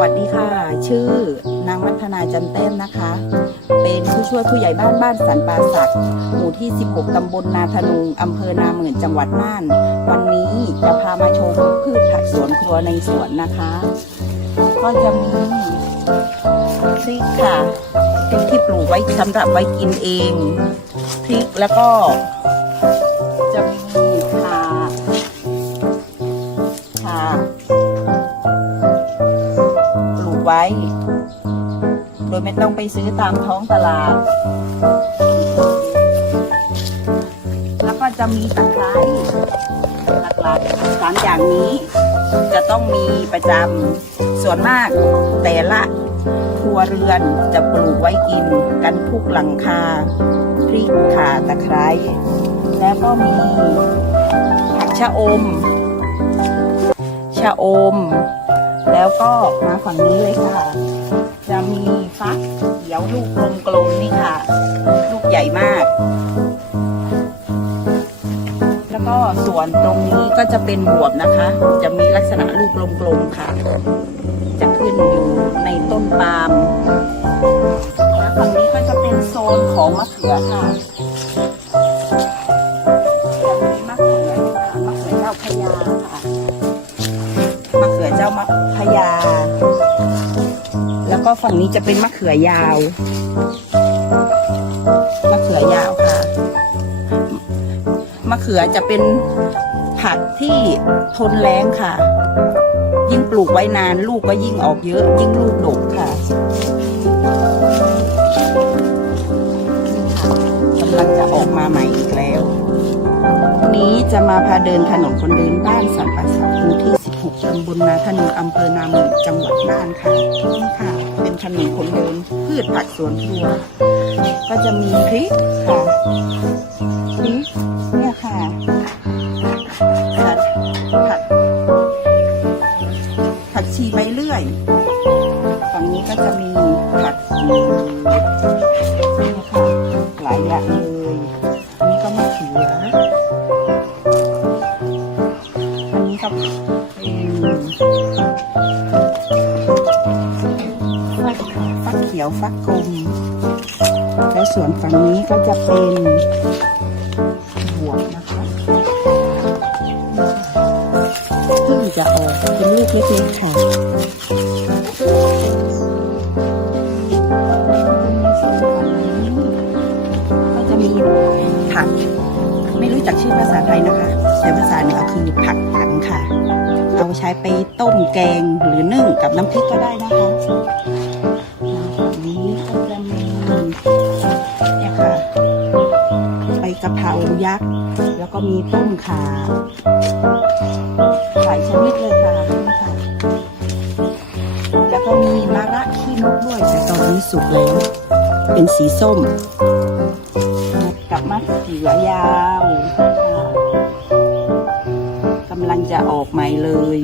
วัสดีค่ะ ชื่อนางมัฒนาจันแต้มนะคะ เป็นผู้ช่วยผู้ใหญ่บ้านบ้านสันปาสักหมู่ที่ 16 ตำบลนาทนุงอำเภอนาเหมือนจังหวัดน่าน วันนี้จะพามาชมพืชผักสวนครัวในสวนนะคะ ก็จะมีพริกค่ะพริกที่ปลูกไว้สำหรับไว้กินเองพริกแล้วก็จะมี โดยไม่ต้องไปซื้อตามท้องตลาด แล้วก็จะมีตะไคร้หลักๆสามอย่างนี้จะต้องมีประจำส่วนมากแต่ละครัวเรือนจะปลูกไว้กินกันทุกหลังคา พริกข่าตะไคร้แล้วก็มีผักชะอม ชะอม แล้วก็มาฝั่งนี้เลยค่ะ จะมีฟักเขียวลูกกลมๆนี่ค่ะ ลูกใหญ่มาก แล้วก็ส่วนตรงนี้ก็จะเป็นบวบนะคะ จะมีลักษณะลูกกลมๆค่ะ จะขึ้นอยู่ในต้นปาล์มแล้วฝั่งนี้ก็จะเป็นโซนของมะเขือค่ะมีมะเขือค่ะมะเขือเจ้าพยาค่ะมะเขือเจ้ามะพร้า ก็ฝั่งนี้จะเป็นมะเขือยาว มะเขือยาวค่ะ มะเขือจะเป็นผักที่ทนแรงค่ะ ยิ่งปลูกไว้นานลูกก็ยิ่งออกเยอะ ยิ่งลูกดกค่ะกำลังจะออกมาใหม่อีกแล้ว วันนี้จะมาพาเดินถนนคนเดินบ้านสันปัสสักหมู่ที่ 16ตำบลนาธนูอำเภอนามนจังหวัดน่านค่ะนี่ค่ะ นถนนคนเดินพืชผักสวนครัว ก็จะมีพริกค่ะพริกเนี่ยค่ะผัดผัดผักชีใบเลื่อยฝั่งนี้ก็จะมีผักเนี่ยค่ะหลายอย่างเลยอันนี้ก็มะเขืออันนี้ก็ ฟักกลมแล้วส่วนฝั่งนี้ก็จะเป็นบวบนะคะเพิ่งจะออกเป็นลูกเล็กๆค่ะก็จะมีผัก ไม่รู้จักชื่อภาษาไทยนะคะ แต่ภาษาเหนือคือผักผันค่ะ เอาใช้ไปต้มแกงหรือนึ่งกับน้ำพริกก็ได้นะคะะเพรายักษ์ แล้วก็มีต้มขาหลายชนิดเลยค่ะนี่ค่ะแล้วก็มีมะระขี้นกด้วยแต่ตอนนี้สุกแล้ว เป็นสีส้ม กับมะเขือยาวกำลังจะออกใหม่เลย